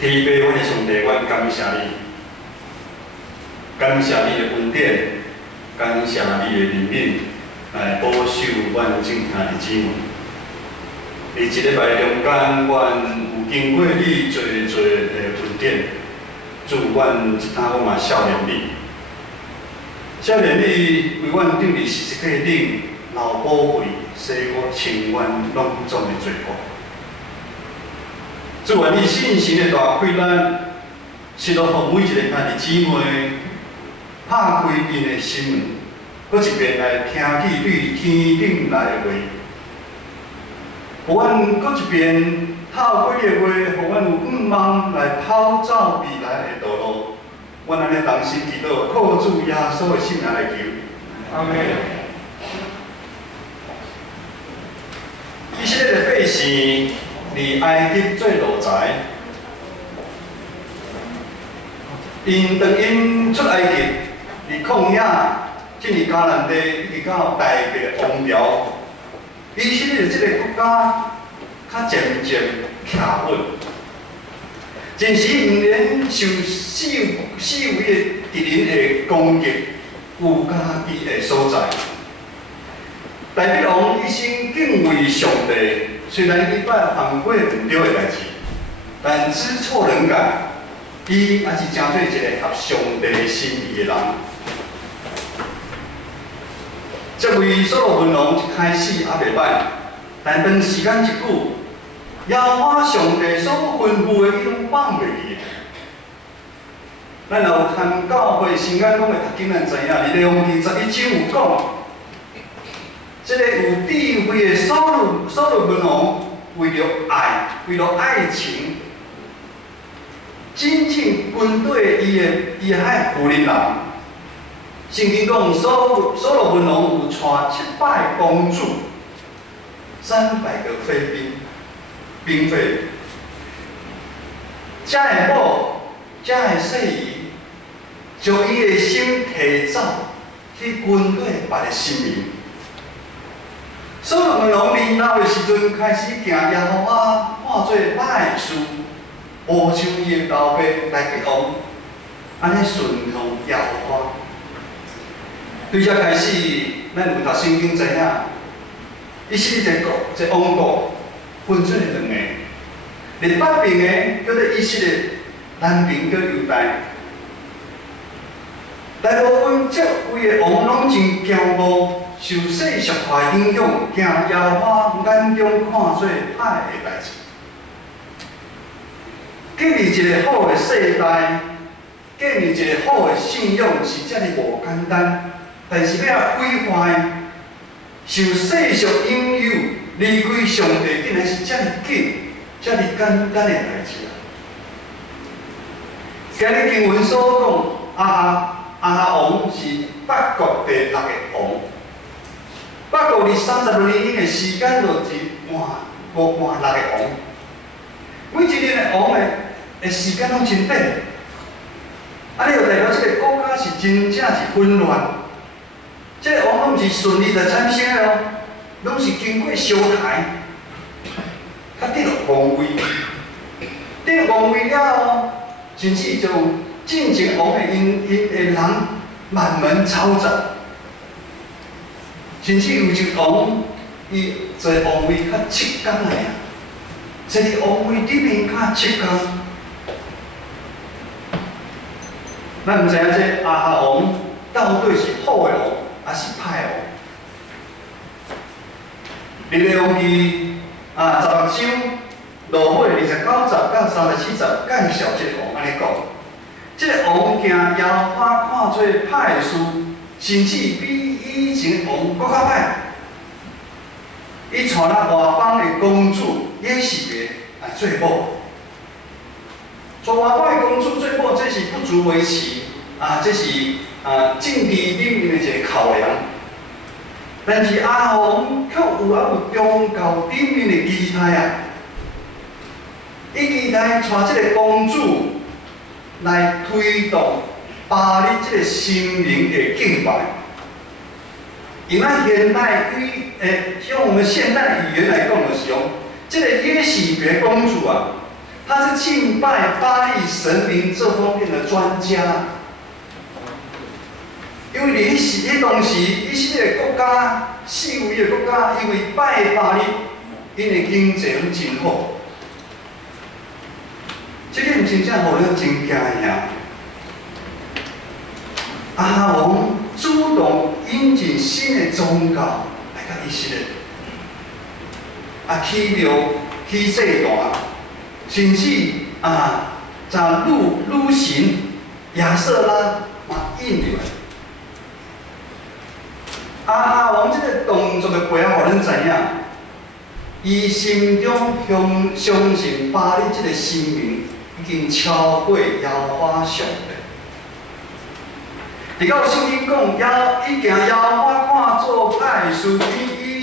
天父，阮的上帝，阮感谢你，感谢你的恩典，感谢你的怜悯，来保守阮正兄弟姊妹。伫一礼拜中间，阮有经过你做的恩典，祝阮一摊我嘛少年你，少年你为阮顶伫十字架顶流宝血，洗我清阮拢总的罪过。 祝愿你信心的大开咱，是落互每一个兄弟姊妹拍开因的心门，搁一遍来听起对天顶来的话。互阮搁一遍透过你的话，互阮有盼望来跑走未来的道路。阮安尼同心祈祷，靠主耶稣的圣名来求。阿门。以色列的百姓。 伫埃及做奴才，因当因出埃及，伫旷野，进入迦南地，一直到大地王朝，以色列这个国家，较渐渐徛稳。真是毋免受四围的敌人的攻击，有家己的所在。大地王一生敬畏上帝。 虽然伊捌犯过唔对的代志，但知错能改，伊也是真做一个合上帝心意的人。这位所罗门王一开始也袂歹，但长时间一久，耶和华上帝所吩咐的，伊拢放袂记。咱若有参教会圣经讲的读经，咱知影，伫利未记11章有讲。 这个有智慧的所罗门王，为了爱情，真正军队伊的海夫人人。圣经讲，所罗门王有娶700公主，300个妃嫔妃。遮的某，遮的细姨，将伊的心提走去军队别的性命。 所罗门王年老的时阵，开始行耶和华看做歹事，无像伊的老爸大吉王安尼顺从耶和华。对遮开始，咱有读圣经知影，以色列一个王国分做两个，伫北边的叫做以色列，南边叫犹大。大部分这位的王拢真骄傲。 受世俗化影响，行耶和华眼中看做歹的代志。建立一个好的世代，建立一个好的信仰是遮尔无简单，但是要毁坏，受世俗引诱，离开上帝，竟然是遮尔紧、遮尔简单的代志啊！今日经文所讲，亚哈王是北国第6个王。 北国伫36年以的时间，就是换6个王。每一任的王的时间拢真短，安尼就代表这个国家是真正是混乱。这个王拢毋是顺利就产生的哦，拢是经过烧台，他得了王位，得了王位了后，甚至就进前王的因的人慢慢操作。 甚至有一王，伊坐王位较7天个呀，坐伫王位顶面较7天。咱毋知影这亚哈王到底是好的王，还是歹王？伫利未记16章落尾29节到34节介绍这个王安尼讲，这个王行耶和华看做歹事，甚至比 以前王搁较歹，伊娶了外邦的公主耶洗别来做某，娶外邦的公主做某，这是不足为奇啊！这是政治里面的一个考量。但是亚哈王却有宗教里面的期待啊！伊期待娶这个公主来推动巴黎这个神明的敬拜。 以咱现代用我们现代语言来讲的时候，这个耶洗别公主啊，他是敬拜巴力神明这方面的专家。因为迄当时，以色列国家、四围的国家，因为拜巴力，因的经济拢真好。这个毋真正互咱真惊吓。亚哈王主动引进新的宗教来甲以色列，起庙、起祭坛，甚至将女神亚瑟拉嘛引入来。亚哈王这个动作的背后，互咱知影，伊心中相信巴力这个神明已经超过耶和华上帝。直到圣经讲，已经耶和华看做歹事，比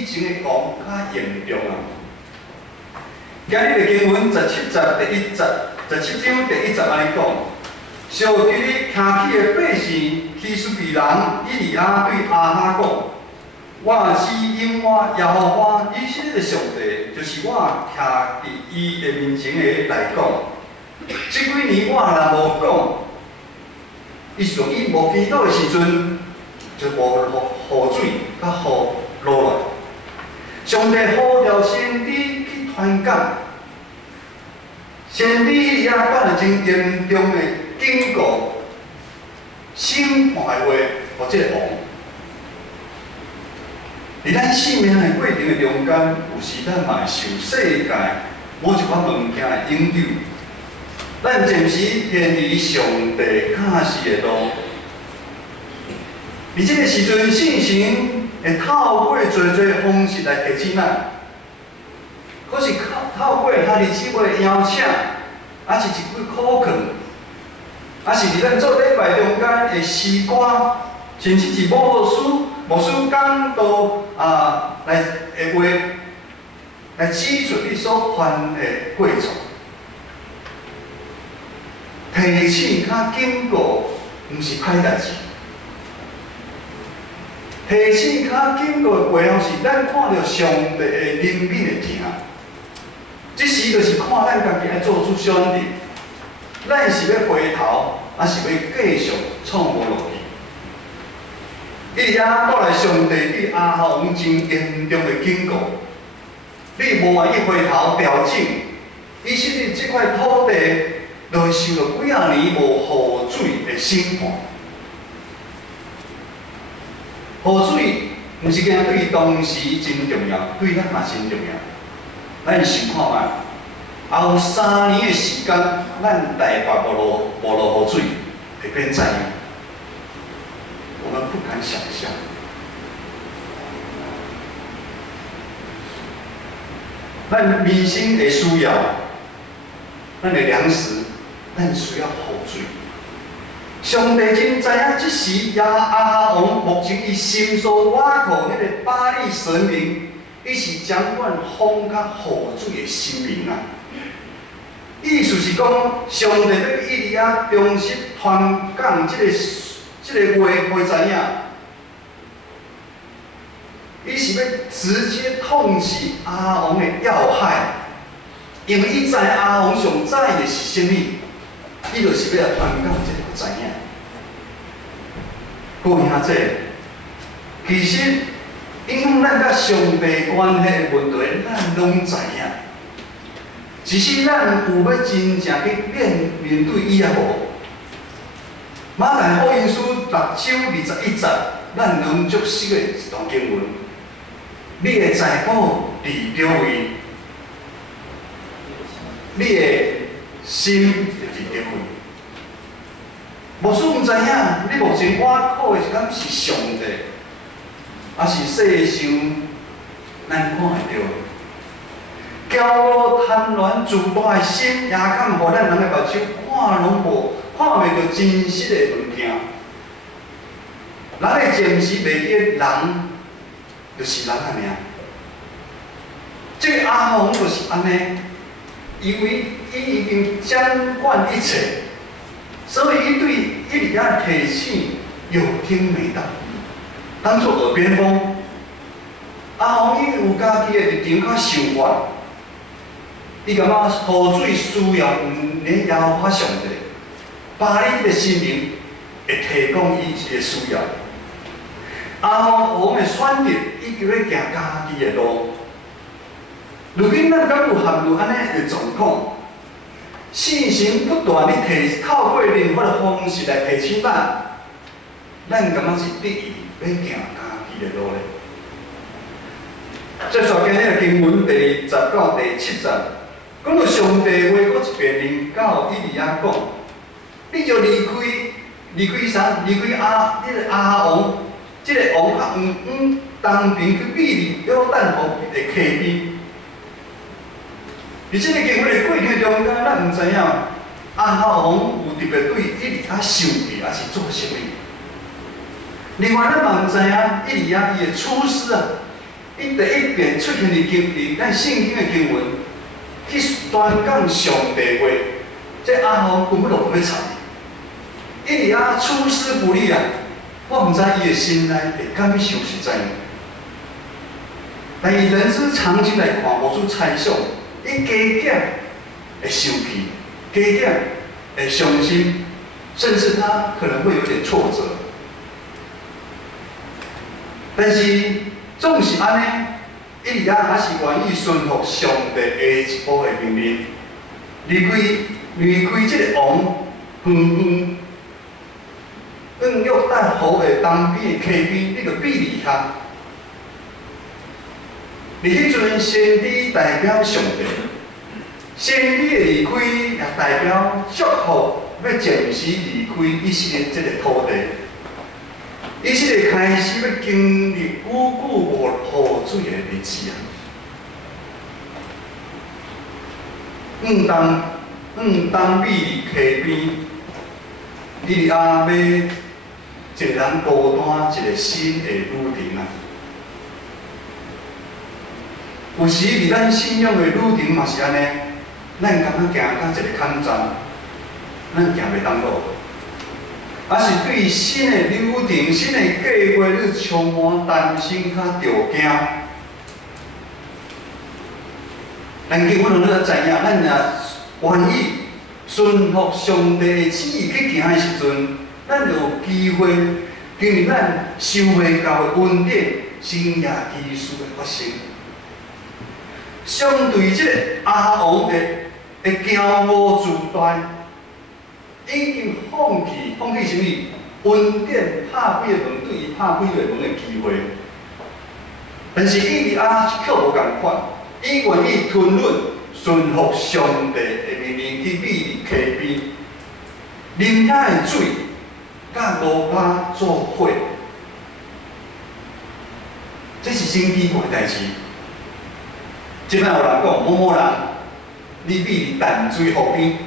以前的王较严重啊。今日的经文17章第1节安尼讲：上伫咧徛起的百姓，希斯比人以利亚对亚哈讲：我是因我耶和华以色列的上帝，就是我徛伫伊的面前的来讲。这几年我若无讲。伊是讲，伊无祈祷的时阵，就无雨水甲雨落来。上帝呼召先知去传讲，先知以利亚讲了真严重的警告、审判的话，互这个王。伫咱生命的过程的中间，有时咱嘛会受世界某一款物件的影响。咱暂时偏离上帝教示的路，而这个时阵，信心会透过侪侪方式来提醒咱。可是透过他日子的邀请，还是一句口劝，还是伫咱做礼拜中间的诗歌，甚至是牧师讲道来的话，来指出你所犯的过错。提醒甲警告，毋是歹代志。提醒甲警告的背后是咱看到上帝的怜悯的行。这时就是看咱家己爱做出选择，咱是要回头，还是要继续创无落去？伊亚带来上帝对亚哈王真严重的警告：你无愿意回头调整，以色列这块土地。就会受到几啊年无雨水的审判。雨水毋是惊对当时真重要，对咱嘛真重要。咱想看卖，后3年的时间，咱台北无落雨水，会变怎样？我们不敢想象。咱民生的需要，咱的粮食。咱需要雨水。上帝真知影，即时亚哈王目前伊心所倚靠迄个巴力神明，伊是掌管风甲雨水的神明啊。意思是讲，上帝对以利亚忠实传讲这个话，会知影，伊是要直接痛击亚哈王的要害，因为伊知亚哈王上在的是甚物。伊就是要来传讲这个知影。各位兄姐，其实影响咱甲上帝关系的问题，咱拢知影。只是咱有要真正去面对伊也无。马太福音书6章21节，咱拢熟悉的一段经文。你的财宝伫叨位？你的心就是叨位？无许毋知影，你目前倚靠的是敢是上帝，还是世上咱看会到？骄傲、贪婪、自大的心，也敢互咱人的目睭看拢无，看袂到真实的物件。人的暂时袂记的人，就是人安尼。这个亚哈王就是安尼，因为伊已经掌管一切，所以伊对以利亚的提醒有听没到，当作耳边风。亚哈王伊有家己的立场较想法。伊感觉雨水需要你耶和华上帝，把你的心灵会提供伊一个需要。阿王的选择，伊就要行家己的路。如今咱敢有陷入安尼的状况？信心不断地透过任何的方式来提醒咱，咱感觉是得意要行家己的路咧。接续今日经文第10到第7节，讲到上帝话，搁一遍临到以利亚讲：你就离开啥？离开阿王，这个王较远东边去比利约旦河的溪边。伫即个经文的过程中间，咱毋知影阿哈王有特别对以利亚受气，还是做啥物？另外，咱嘛毋知影以利亚伊的出师啊，伊第一遍出现伫咱圣经的经文，去宣讲上帝话，这阿哈王根本就无要睬伊。以利亚出师不利啊，我毋知伊的心内会感受是怎样。但以人之常情来看，无出猜想。伊加减会生气，加减会伤心，甚至他可能会有点挫折。但是总是安尼，以利亚还是愿意顺服上帝下一步的命令，离开这个王，远约旦河的东边的溪边，那个比利遐。伫迄阵，先知代表上帝，先知的离开也代表祝福，要暂时离开以色列这个土地。以色列开始要经历久久无雨水的日子啊！东比利溪边，以利亚要一个人孤单一个新的旅程啊！有时伫咱信仰的旅程嘛是安尼，咱感觉行到一个坎站，咱行袂当路，还是对新的旅程、新的计划，你充满担心、较着惊。咱基本上你知影，咱若愿意顺服上帝的旨意去行的时阵，咱就有机会经历咱收回到的恩典、生涯奇事的发生。相对这个阿王的骄傲自大，已经放弃什么恩典拍开的门，对伊拍开的门的机会。但是以利亚却无共款，伊愿意吞忍顺服上帝的命令，去比利溪边，啉遐的水，甲罗巴做伙，这是真奇怪的代志。即摆有人讲，某人，你比淡水河边，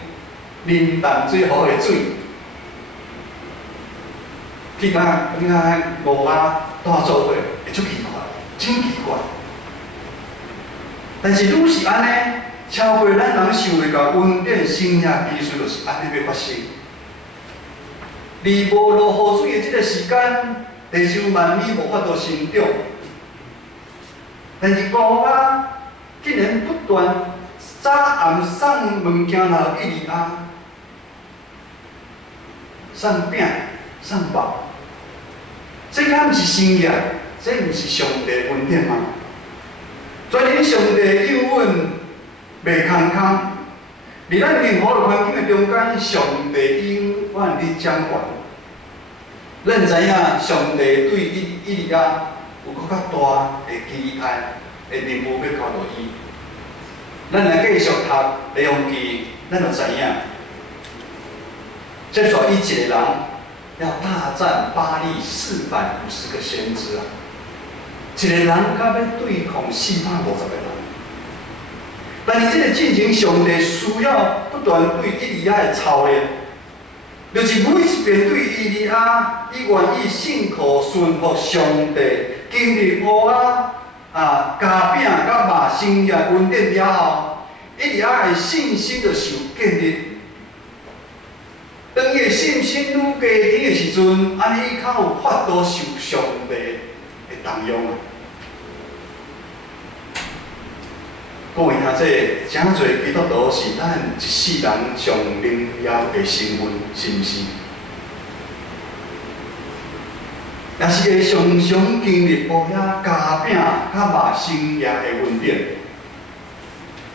啉淡水河的水，去甲罗巴带做伙，会足奇怪，真奇怪。但是愈是安尼，超过咱人想的到恩典生涯奇事，就是安尼要发生。而无落雨水的这个时间，地球万米无法度生长，但是罗巴竟然不断早暗送物件来以利亚，送饼、送肉，这敢毋是神业？这毋是上帝恩典吗？全因上帝应允袂空空，伫咱任何的环境的中间，上帝应允伫掌管。咱知影上帝对以利亚有搁较大的期待。的任务要交到伊，咱来继续读《利用记》，咱就知影，接续伊一个人要大战巴力450个先知啊！一个人甲要对抗450个人，但是这个进程，上帝需要不断对以利亚的操练，就是每一遍对以利亚，伊愿意信靠顺服上帝，经历雨加饼甲肉生涯恩典了后，以利亚的信心就受建立。当伊的信心愈加强的时阵，安尼伊较有法度受上帝的动用啊。各位兄姐，真侪基督徒是咱一世人上荣耀的身份，是毋是？也是会常常经历无遐加饼、较肉生业的稳定。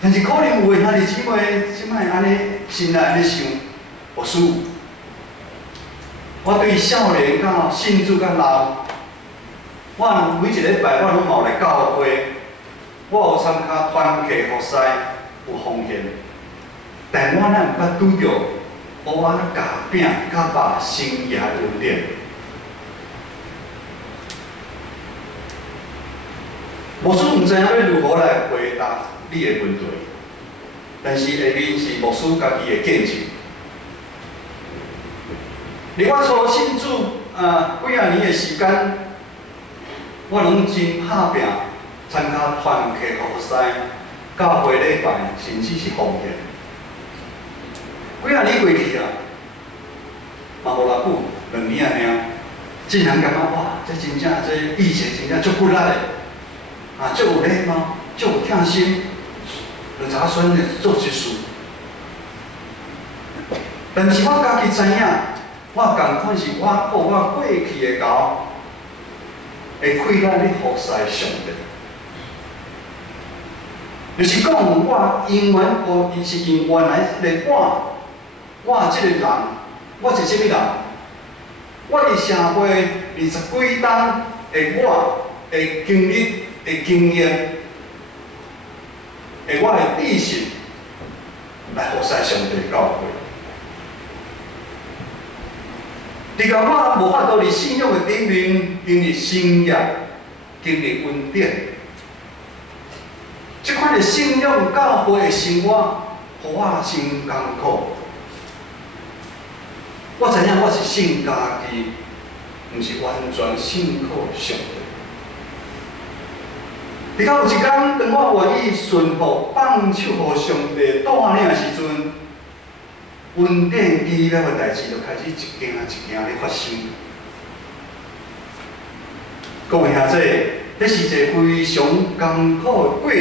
但是可能有的兄弟姊妹，即摆安尼心内安尼想，无输。我对少年到信主到老，我每一礼拜我拢有来教会，我有参加团契服侍，有奉献。但我咱毋捌拄着乌仔加饼、较肉生业稳定。牧师毋知影要如何来回答你的问题，但是下面是牧师家己的见证。伫我初信主几啊年的时间，我拢真打拼，参加团契服侍、教会礼拜，甚至是奉献。几啊年过去啊，嘛无偌久，2年啊尔，真人感觉哇，这真正这以前真正足骨力的。足有礼貌，足有疼心，就查选咧做一事。但是我家己知影，我共款是我过去的交，会开咱咧服侍上帝。就是讲我因缘，是因原来迄个我即个人，我是啥物人？我伫社会20几档的我的经历。的经验，我的知识来服侍上帝教会。伫个我无法度伫信仰的顶面经历生业，经历稳定。即款的信仰教会的生活，互我真艰苦。我知影我是信家己，毋是完全信靠上帝。伫到有一天，当我愿意顺服、放手互上帝带领的时阵，稳定奇妙的代志就开始一件一件咧发生。各位兄姐，这是一个非常艰苦的过程。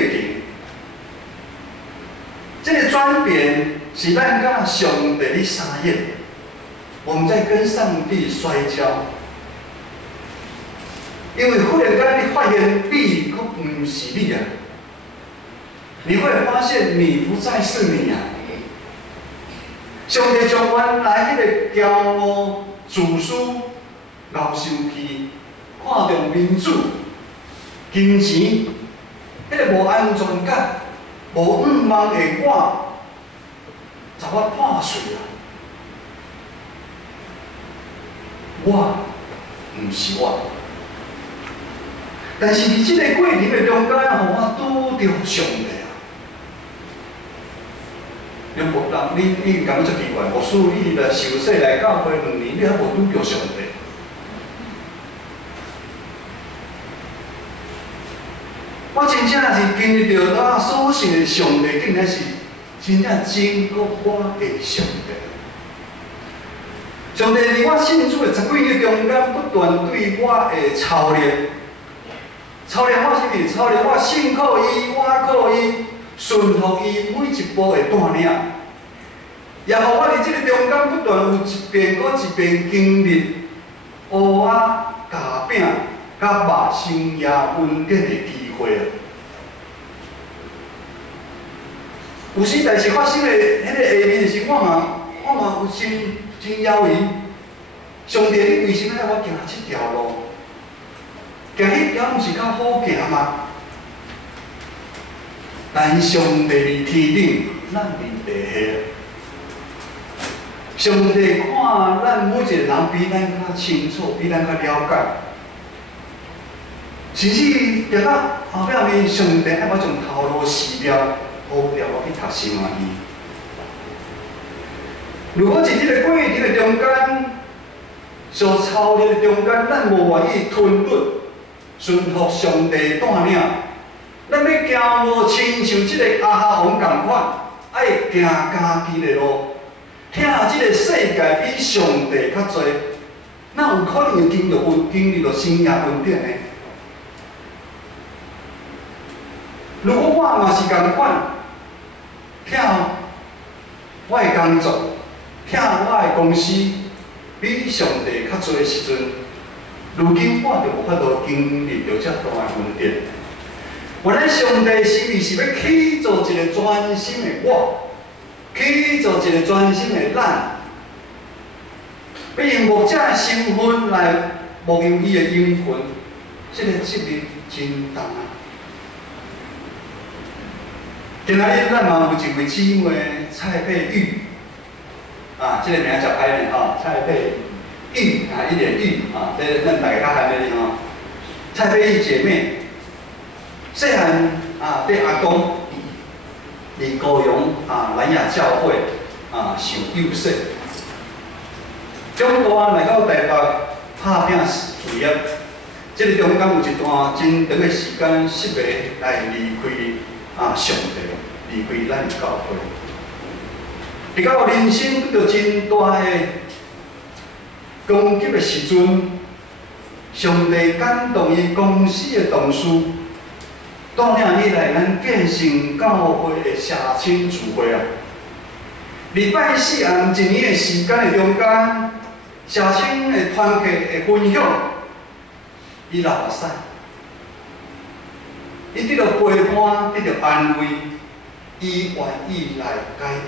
这个转变是咱甲上帝咧相应，我们在跟上帝摔跤。因为忽然间你发现你可不是你啊，你会发现你不再是你啊。上帝将原来迄个骄傲、自私、熬生气、看重民主、金钱，迄个无安全感、无五望的我，把我破碎啊！我不是我。但是伫即个过程的中间，互我拄着上帝啊！你感觉足奇怪，牧师你来受洗来教会2年，你还无拄着上帝？我真正是经历到我所信的上帝，竟然是真正真国我的上帝。上帝伫我信主的10几年中间，不断对我的操练。操练我是毋？操练我信靠伊，我靠伊，顺服伊每一步的带领，也互我伫即个中间不断有一遍搁一遍经历乌仔夹饼、甲肉生业稳定的机会啊！有时代志发生的迄个下面是我嘛有真犹豫，上帝你为什么要我行即条路？行迄条毋是较好行吗？但上帝伫天顶，咱伫地下。上帝看咱每一个人比咱较清楚，比咱较了解。甚至行到后壁面，上帝爱我将头路死了，好调我去读神学院。如果伫即个过程的中间，所操练的中间，咱无愿意吞入。顺服上帝带领，咱要行无亲像即个阿哈王共款，爱行家己的路，听即个世界比上帝较侪，哪有可能会经历到生涯稳定呢？如果我嘛是共款，跳我的工作，跳我的公司，比上帝较侪时阵，如今我就无法度经历到遮大的恩典。原来上帝心里是要起造一个专心的我，起造一个专心的咱，要用牧者的身份来牧养伊的灵魂，这个责任真重啊！今仔日咱嘛有一位姊妹蔡佩玉，这个名叫歹呢吼，蔡佩玉一点玉这咱大家较罕的吼，蔡佩玉姐妹。细汉对阿公伫高雄南雅教会受幼说，长大来到台北拍拼事业。这个中间有一段真长的时间，失迷来离开上帝，离开咱的教会。直到人生遇到真大的攻击的时阵，上帝感动伊公司的同事。带领你来咱建成教会的社青聚会啊！礼拜四暗一年的时间的中间，社青的团契的分享，伊流目屎，伊得到陪伴，得到安慰，伊愿意来改变。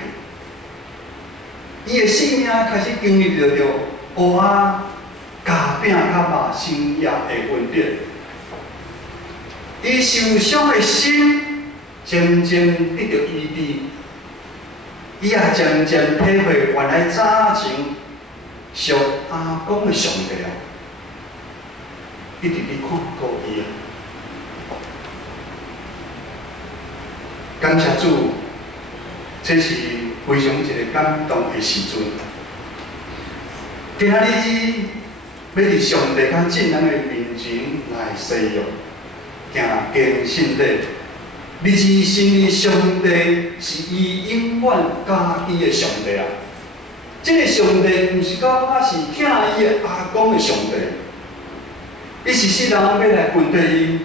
伊的生命开始经历着蚵仔、夹饼、甲肉生业的恩典。伊受伤的心渐渐得到医治，伊也渐渐体会原来早前属阿公的上帝啊，一直伫看顾伊啊。感谢主，这是非常一个感动的时阵。今仔日要伫上帝甲众人的面前来使用。行敬信礼，你是信上帝是伊永远家己的上帝啊！这个上帝毋是讲我是疼伊的阿公的上帝，伊是世人要来跟对伊。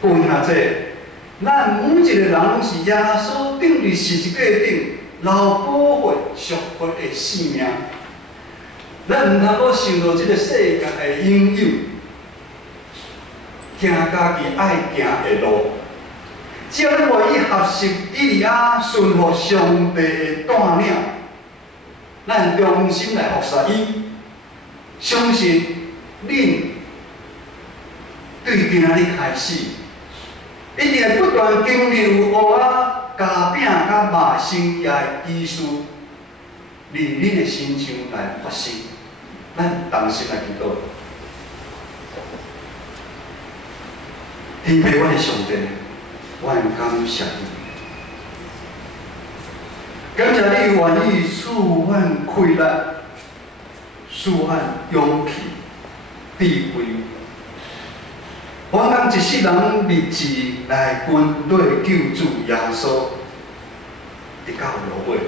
各位兄姐，咱每一个人拢是耶稣钉伫十字架顶流宝血赎回的性命，咱毋通阁受到这个世界的引诱。行家己爱行的路，只要咱愿意合适一直顺服上帝的带领，咱忠心来服侍伊，相信恁对今仔日开始，一定会不断经历有蚵仔、夹饼、甲肉生业的技术，伫恁的身上来发生。咱同心来祈祷。天父，我的上帝，我感谢你，感谢你愿意赐阮快乐，赐阮勇气、智慧，我咱一世人立志来跟对救主耶稣，直到落尾。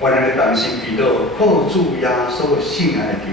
我咱的同心祈祷，靠主耶稣的圣爱求。